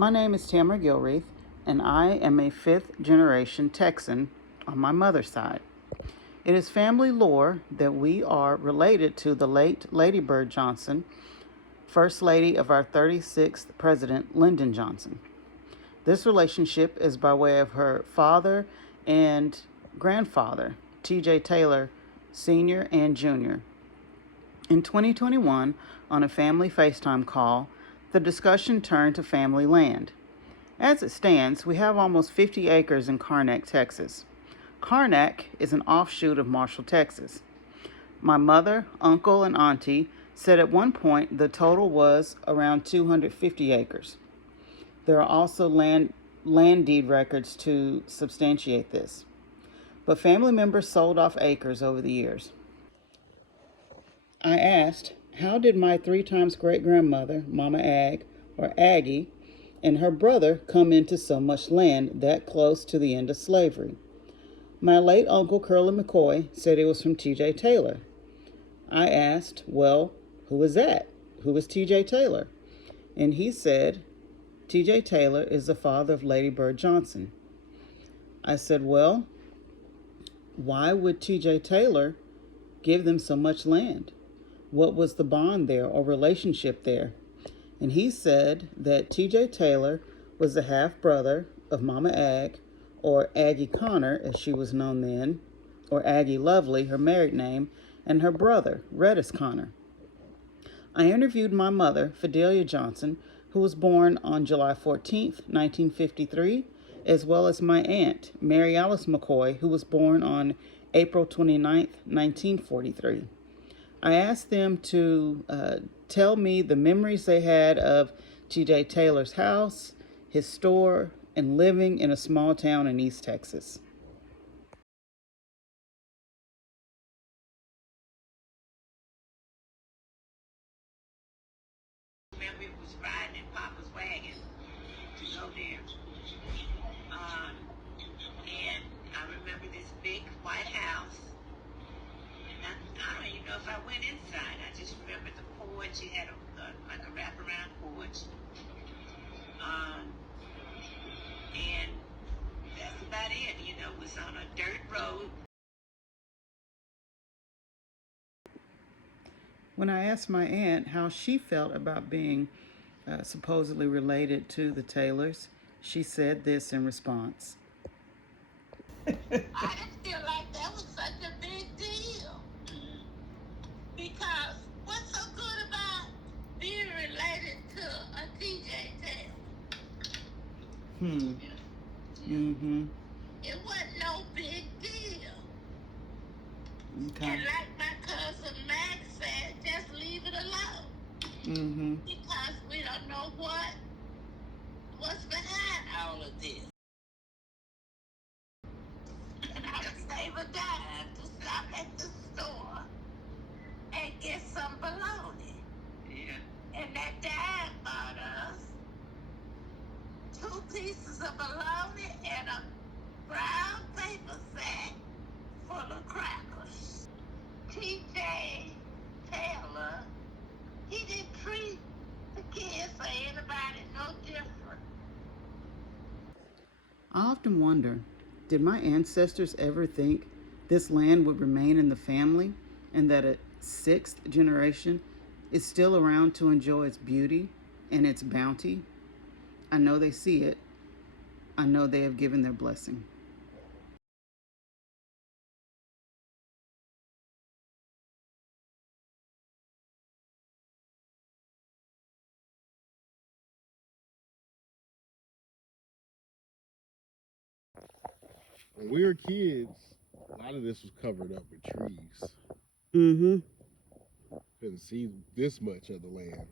My name is Tamara Gilreath, and I am a fifth generation Texan on my mother's side. It is family lore that we are related to the late Lady Bird Johnson, First Lady of our 36th President, Lyndon Johnson. This relationship is by way of her father and grandfather, T.J. Taylor, Sr. and Jr. In 2021, on a family FaceTime call, the discussion turned to family land. As it stands, we have almost 50 acres in Karnack, Texas. Karnack is an offshoot of Marshall, Texas. My mother, uncle, and auntie said at one point the total was around 250 acres. There are also land deed records to substantiate this. But family members sold off acres over the years. I asked, how did my 3 times great-grandmother, Mama Ag, or Aggie, and her brother come into so much land that close to the end of slavery? My late uncle, Curly McCoy, said it was from T.J. Taylor. I asked, well, who is that? Who is T.J. Taylor? And he said, T.J. Taylor is the father of Lady Bird Johnson. I said, well, why would T.J. Taylor give them so much land? What was the bond there or relationship there? And he said that T.J. Taylor was the half-brother of Mama Ag, or Aggie Connor, as she was known then, or Aggie Lovely, her married name, and her brother, Redis Connor. I interviewed my mother, Fidelia Johnson, who was born on July 14th, 1953, as well as my aunt, Mary Alice McCoy, who was born on April 29th, 1943. I asked them to tell me the memories they had of T.J. Taylor's house, his store, and living in a small town in East Texas. Remember, it was riding in Papa's wagon to go there. And I remember this big white house. And I don't even know if I went inside. I just remember the porch. It had like a wraparound porch. And that's about it. You know, it was on a dirt road. When I asked my aunt how she felt about being supposedly related to the Taylors, she said this in response. I didn't feel like that was such a big deal. Because what's so good about being related to a T.J. Taylor? It wasn't no big deal. Okay. And like my cousin Max said, just leave it alone. Because we don't know what's behind all of this. And I would save a dime to stop at the store and get some bologna. Yeah. And that dime bought us 2 pieces of bologna and a brown paper sack full of crackers. T.J. Taylor, he didn't treat the kids or anybody no different. I often wonder, did my ancestors ever think this land would remain in the family and that a 6th generation is still around to enjoy its beauty and its bounty? I know they see it. I know they have given their blessing. When we were kids, a lot of this was covered up with trees. Mm-hmm. Couldn't see this much of the land.